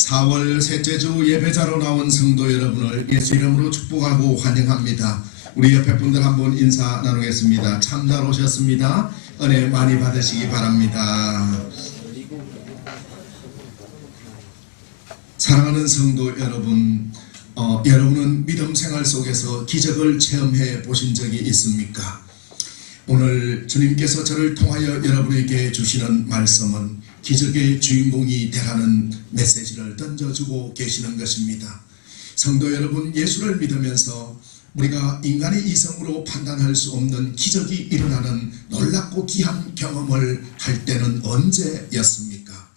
4월 셋째 주 예배자로 나온 성도 여러분을 예수 이름으로 축복하고 환영합니다. 우리 옆에 분들 한번 인사 나누겠습니다. 참 잘 오셨습니다. 은혜 많이 받으시기 바랍니다. 사랑하는 성도 여러분, 여러분은 믿음 생활 속에서 기적을 체험해 보신 적이 있습니까? 오늘 주님께서 저를 통하여 여러분에게 주시는 말씀은 기적의 주인공이 되라는 메시지를 던져주고 계시는 것입니다. 성도 여러분, 예수를 믿으면서 우리가 인간의 이성으로 판단할 수 없는 기적이 일어나는 놀랍고 귀한 경험을 할 때는 언제였습니까?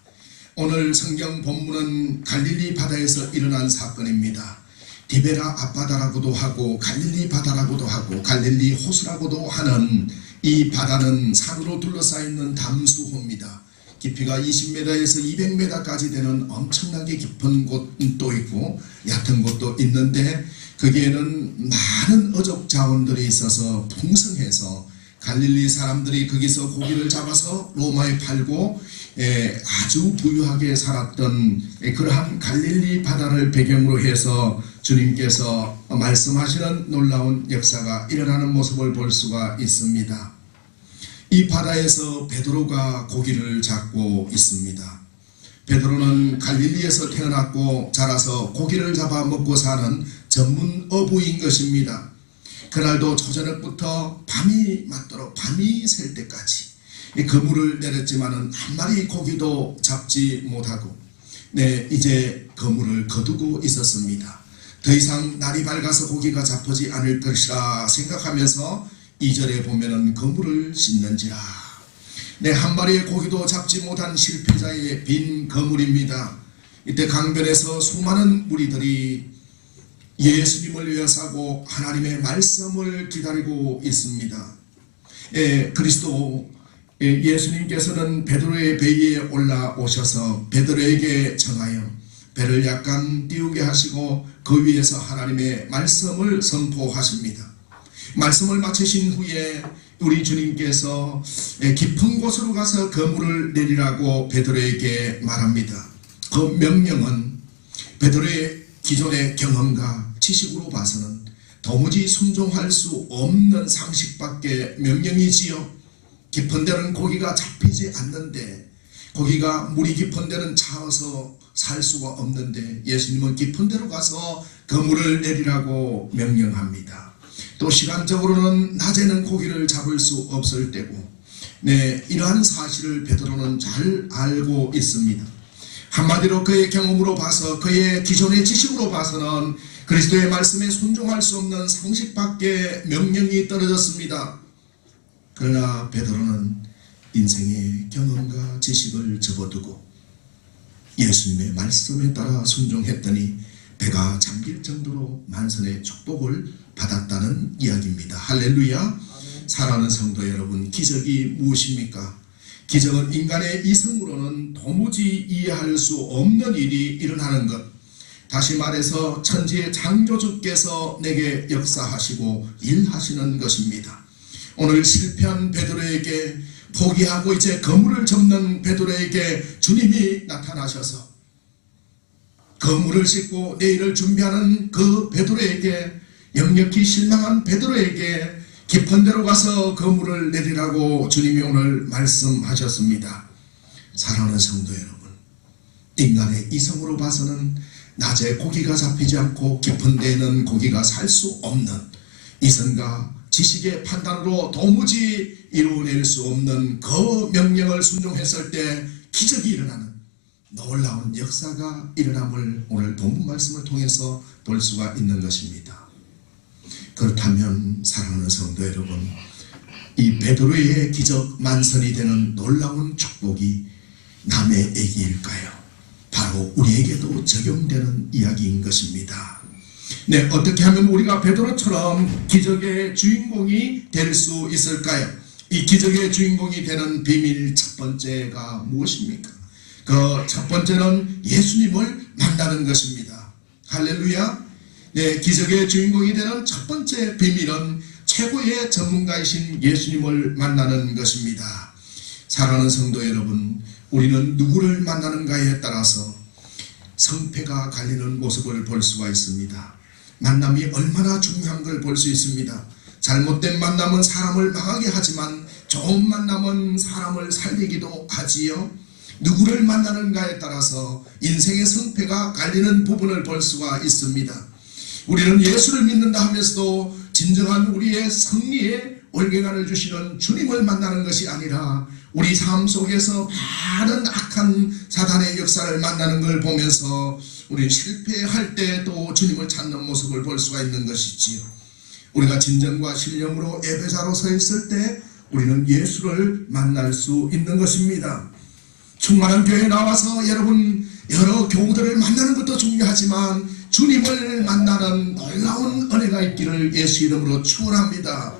오늘 성경 본문은 갈릴리 바다에서 일어난 사건입니다. 디베라 앞바다라고도 하고 갈릴리 바다라고도 하고 갈릴리 호수라고도 하는 이 바다는 산으로 둘러싸여 있는 담수호입니다. 깊이가 20m에서 200m까지 되는 엄청나게 깊은 곳도 있고 얕은 곳도 있는데 거기에는 많은 어족 자원들이 있어서 풍성해서 갈릴리 사람들이 거기서 고기를 잡아서 로마에 팔고 아주 부유하게 살았던 그러한 갈릴리 바다를 배경으로 해서 주님께서 말씀하시는 놀라운 역사가 일어나는 모습을 볼 수가 있습니다. 이 바다에서 베드로가 고기를 잡고 있습니다. 베드로는 갈릴리에서 태어났고 자라서 고기를 잡아 먹고 사는 전문 어부인 것입니다. 그날도 초저녁부터 밤이 맞도록 밤이 셀 때까지 그물을 내렸지만은 한 마리 고기도 잡지 못하고 이제 그물을 거두고 있었습니다. 더 이상 날이 밝아서 고기가 잡히지 않을 것이라 생각하면서 2절에 보면은 그물을 씻는지라. 한 마리의 고기도 잡지 못한 실패자의 빈 그물입니다. 이때 강변에서 수많은 무리들이 예수님을 위하사고 하나님의 말씀을 기다리고 있습니다. 그리스도 예수님께서는 베드로의 배 위에 올라오셔서 베드로에게 정하여 배를 약간 띄우게 하시고 그 위에서 하나님의 말씀을 선포하십니다. 말씀을 마치신 후에 우리 주님께서 깊은 곳으로 가서 그물을 내리라고 베드로에게 말합니다. 그 명령은 베드로의 기존의 경험과 지식으로 봐서는 도무지 순종할 수 없는 상식밖에 명령이지요. 깊은 데는 고기가 잡히지 않는데, 고기가 물이 깊은 데는 차서 살 수가 없는데 예수님은 깊은 데로 가서 그물을 내리라고 명령합니다. 또 시간적으로는 낮에는 고기를 잡을 수 없을 때고 이러한 사실을 베드로는 잘 알고 있습니다. 한마디로 그의 경험으로 봐서 그의 기존의 지식으로 봐서는 그리스도의 말씀에 순종할 수 없는 상식밖에 명령이 떨어졌습니다. 그러나 베드로는 인생의 경험과 지식을 접어두고 예수님의 말씀에 따라 순종했더니 배가 잠길 정도로 만선의 축복을 받았다는 이야기입니다. 할렐루야. 아멘. 사랑하는 성도 여러분, 기적이 무엇입니까? 기적은 인간의 이성으로는 도무지 이해할 수 없는 일이 일어나는 것. 다시 말해서 천지의 창조주께서 내게 역사하시고 일하시는 것입니다. 오늘 실패한 베드로에게, 포기하고 이제 그물을 접는 베드로에게 주님이 나타나셔서 그물을 싣고 내일을 준비하는 그 베드로에게, 역력히 실망한 베드로에게 깊은 데로 가서 그물을 내리라고 주님이 오늘 말씀하셨습니다. 사랑하는 성도 여러분, 인간의 이성으로 봐서는 낮에 고기가 잡히지 않고 깊은 데에는 고기가 살 수 없는 이성과 지식의 판단으로 도무지 이루어낼 수 없는 그 명령을 순종했을 때 기적이 일어나는 놀라운 역사가 일어남을 오늘 본문 말씀을 통해서 볼 수가 있는 것입니다. 그렇다면 사랑하는 성도 여러분, 이 베드로의 기적 만선이 되는 놀라운 축복이 남의 얘기일까요? 바로 우리에게도 적용되는 이야기인 것입니다. 어떻게 하면 우리가 베드로처럼 기적의 주인공이 될 수 있을까요? 이 기적의 주인공이 되는 비밀 첫 번째가 무엇입니까? 그 첫 번째는 예수님을 만나는 것입니다. 할렐루야. 기적의 주인공이 되는 첫 번째 비밀은 최고의 전문가이신 예수님을 만나는 것입니다. 사랑하는 성도 여러분, 우리는 누구를 만나는가에 따라서 성패가 갈리는 모습을 볼 수가 있습니다. 만남이 얼마나 중요한 걸 볼 수 있습니다. 잘못된 만남은 사람을 망하게 하지만 좋은 만남은 사람을 살리기도 하지요. 누구를 만나는가에 따라서 인생의 성패가 갈리는 부분을 볼 수가 있습니다. 우리는 예수를 믿는다 하면서도 진정한 우리의 승리의 올개간을 주시는 주님을 만나는 것이 아니라 우리 삶 속에서 많은 악한 사단의 역사를 만나는 걸 보면서 우리 실패할 때 또 주님을 찾는 모습을 볼 수가 있는 것이지요. 우리가 진정과 신령으로 예배자로 서 있을 때 우리는 예수를 만날 수 있는 것입니다. 충만한 교회에 나와서 여러분 여러 교우들을 만나는 것도 중요하지만 주님을 만나는 놀라운 은혜가 있기를 예수 이름으로 축원합니다.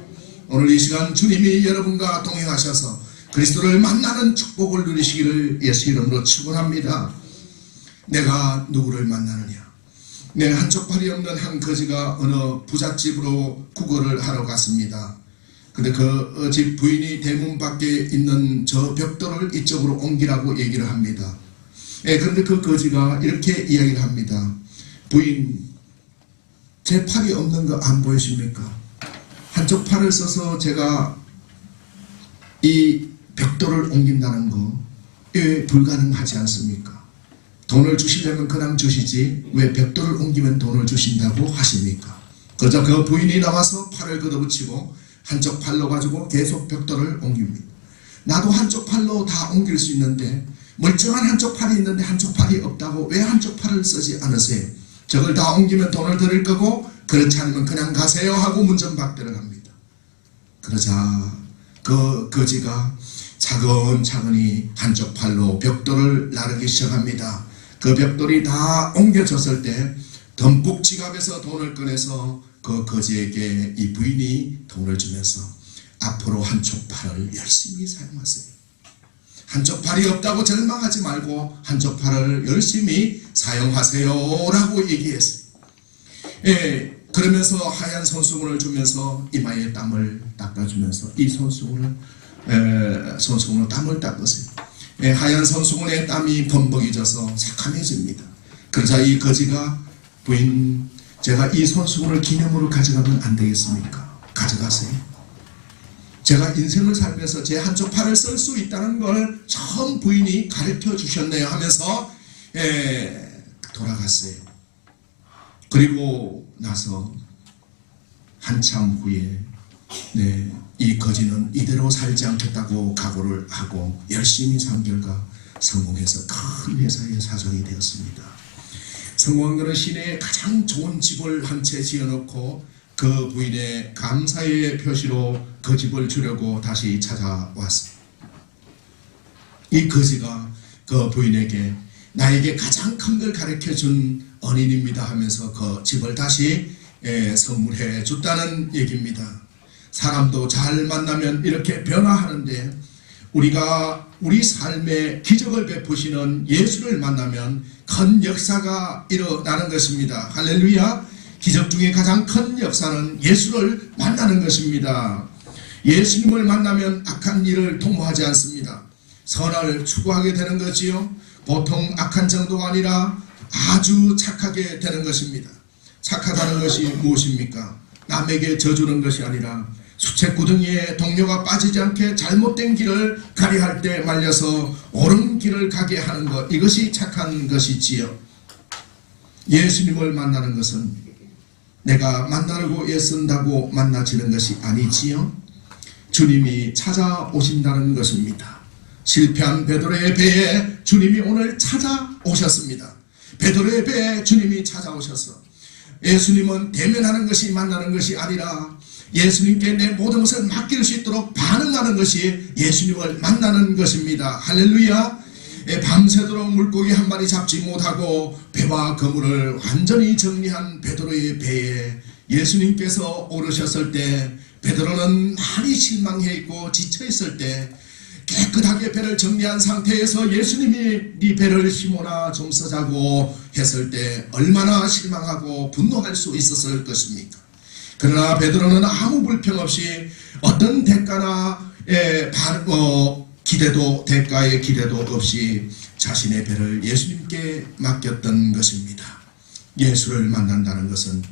오늘 이 시간 주님이 여러분과 동행하셔서 그리스도를 만나는 축복을 누리시기를 예수 이름으로 축원합니다. 내가 누구를 만나느냐? 내 한쪽 팔이 없는 한 거지가 어느 부잣집으로 구걸을 하러 갔습니다. 근데 그 집 부인이 대문 밖에 있는 저 벽돌을 이쪽으로 옮기라고 얘기를 합니다. 그런데 그 거지가 이렇게 이야기를 합니다. 부인, 제 팔이 없는 거 안 보이십니까? 한쪽 팔을 써서 제가 이 벽돌을 옮긴다는 거 왜 불가능하지 않습니까? 돈을 주시려면 그냥 주시지 왜 벽돌을 옮기면 돈을 주신다고 하십니까? 그러자 그 부인이 나와서 팔을 걷어붙이고 한쪽 팔로 가지고 계속 벽돌을 옮깁니다. 나도 한쪽 팔로 다 옮길 수 있는데 멀쩡한 한쪽 팔이 있는데 한쪽 팔이 없다고 왜 한쪽 팔을 쓰지 않으세요? 저걸 다 옮기면 돈을 드릴 거고 그렇지 않으면 그냥 가세요 하고 문전박대를 합니다. 그러자 그 거지가 차근차근히 한쪽 팔로 벽돌을 나르기 시작합니다. 그 벽돌이 다 옮겨졌을 때 덤뿍 지갑에서 돈을 꺼내서 그 거지에게 이 부인이 돈을 주면서 앞으로 한쪽 팔을 열심히 사용하세요. 한쪽 팔이 없다고 절망하지 말고 한쪽 팔을 열심히 사용하세요 라고 얘기했어요. 그러면서 하얀 손수건을 주면서 이마에 땀을 닦아주면서 이 손수건으로 땀을 닦으세요. 하얀 손수건에 땀이 범벅이 져서 새카매집니다. 그러자 이 거지가 부인, 제가 이 손수건을 기념으로 가져가면 안 되겠습니까? 가져가세요. 제가 인생을 살면서 제 한쪽 팔을 쓸 수 있다는 걸 처음 부인이 가르쳐 주셨네요 하면서 돌아갔어요. 그리고 나서 한참 후에 이 거지는 이대로 살지 않겠다고 각오를 하고 열심히 산 결과 성공해서 큰 회사의 사장이 되었습니다. 성공한 것은 시내에 가장 좋은 집을 한 채 지어놓고 그 부인의 감사의 표시로 그 집을 주려고 다시 찾아왔습니다. 이 거지가 그 부인에게 나에게 가장 큰 걸 가르쳐준 언인입니다 하면서 그 집을 다시 선물해 줬다는 얘기입니다. 사람도 잘 만나면 이렇게 변화하는데 우리가 우리 삶에 기적을 베푸시는 예수를 만나면 큰 역사가 일어나는 것입니다. 할렐루야. 기적 중에 가장 큰 역사는 예수를 만나는 것입니다. 예수님을 만나면 악한 일을 도모하지 않습니다. 선을 추구하게 되는 거지요. 보통 악한 정도가 아니라 아주 착하게 되는 것입니다. 착하다는 것이 무엇입니까? 남에게 져주는 것이 아니라 수채구덩이에 동료가 빠지지 않게 잘못된 길을 가려 할 때 말려서 옳은 길을 가게 하는 것, 이것이 착한 것이지요. 예수님을 만나는 것은 내가 만나려고 애쓴다고 만나지는 것이 아니지요. 주님이 찾아오신다는 것입니다. 실패한 베드로의 배에 주님이 오늘 찾아오셨습니다. 베드로의 배에 주님이 찾아오셔서 예수님은 대면하는 것이 만나는 것이 아니라 예수님께 내 모든 것을 맡길 수 있도록 반응하는 것이 예수님을 만나는 것입니다. 할렐루야. 밤새도록 물고기 한 마리 잡지 못하고 배와 그물을 완전히 정리한 베드로의 배에 예수님께서 오르셨을 때 베드로는 많이 실망해 있고 지쳐 있을 때 깨끗하게 배를 정리한 상태에서 예수님이 네 배를 시모나 좀 쓰자고 했을 때 얼마나 실망하고 분노할 수 있었을 것입니까? 그러나 베드로는 아무 불평 없이 어떤 대가나 기대도 대가의 기대도 없이 자신의 배를 예수님께 맡겼던 것입니다. 예수를 만난다는 것은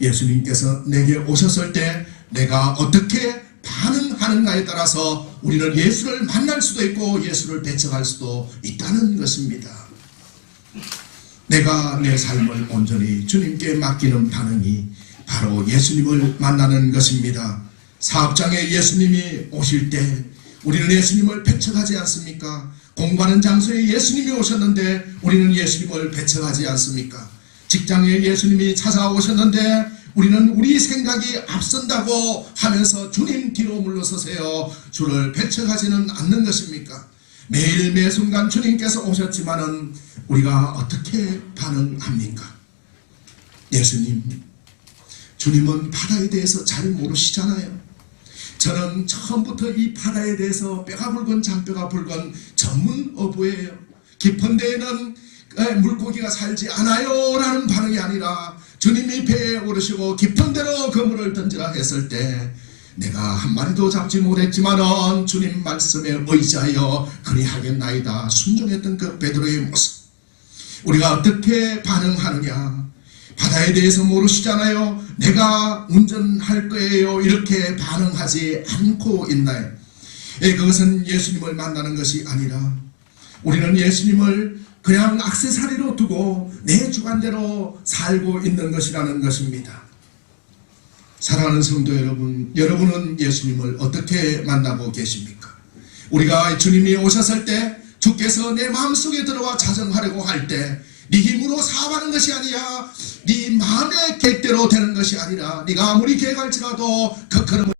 예수님께서 내게 오셨을 때 내가 어떻게 반응하는가에 따라서 우리는 예수를 만날 수도 있고 예수를 배척할 수도 있다는 것입니다. 내가 내 삶을 온전히 주님께 맡기는 반응이 바로 예수님을 만나는 것입니다. 사업장에 예수님이 오실 때 우리는 예수님을 배척하지 않습니까? 공부하는 장소에 예수님이 오셨는데 우리는 예수님을 배척하지 않습니까? 직장에 예수님이 찾아오셨는데 우리는 우리 생각이 앞선다고 하면서 주님 뒤로 물러서세요. 주를 배척하지는 않는 것입니까? 매일 매 순간 주님께서 오셨지만은 우리가 어떻게 반응합니까? 예수님, 주님은 바다에 대해서 잘 모르시잖아요. 저는 처음부터 이 바다에 대해서 뼈가 굵은 잔뼈가 굵은 전문 어부예요. 깊은 데에는 물고기가 살지 않아요 라는 반응이 아니라 주님이 배에 오르시고 깊은 데로 그물을 던지라 했을 때 내가 한 마리도 잡지 못했지만은 주님 말씀에 의지하여 그리하겠나이다 순종했던 그 베드로의 모습, 우리가 어떻게 반응하느냐? 바다에 대해서 모르시잖아요. 내가 운전할 거예요 이렇게 반응하지 않고 있나요? 그것은 예수님을 만나는 것이 아니라 우리는 예수님을 그냥 액세서리로 두고 내 주관대로 살고 있는 것이라는 것입니다. 사랑하는 성도 여러분, 여러분은 예수님을 어떻게 만나고 계십니까? 우리가 주님이 오셨을 때 주께서 내 마음속에 들어와 자정하려고 할 때 네 힘으로 사업하는 것이 아니라 네 마음의 계획대로 되는 것이 아니라 네가 아무리 계획할지라도 그 걸음을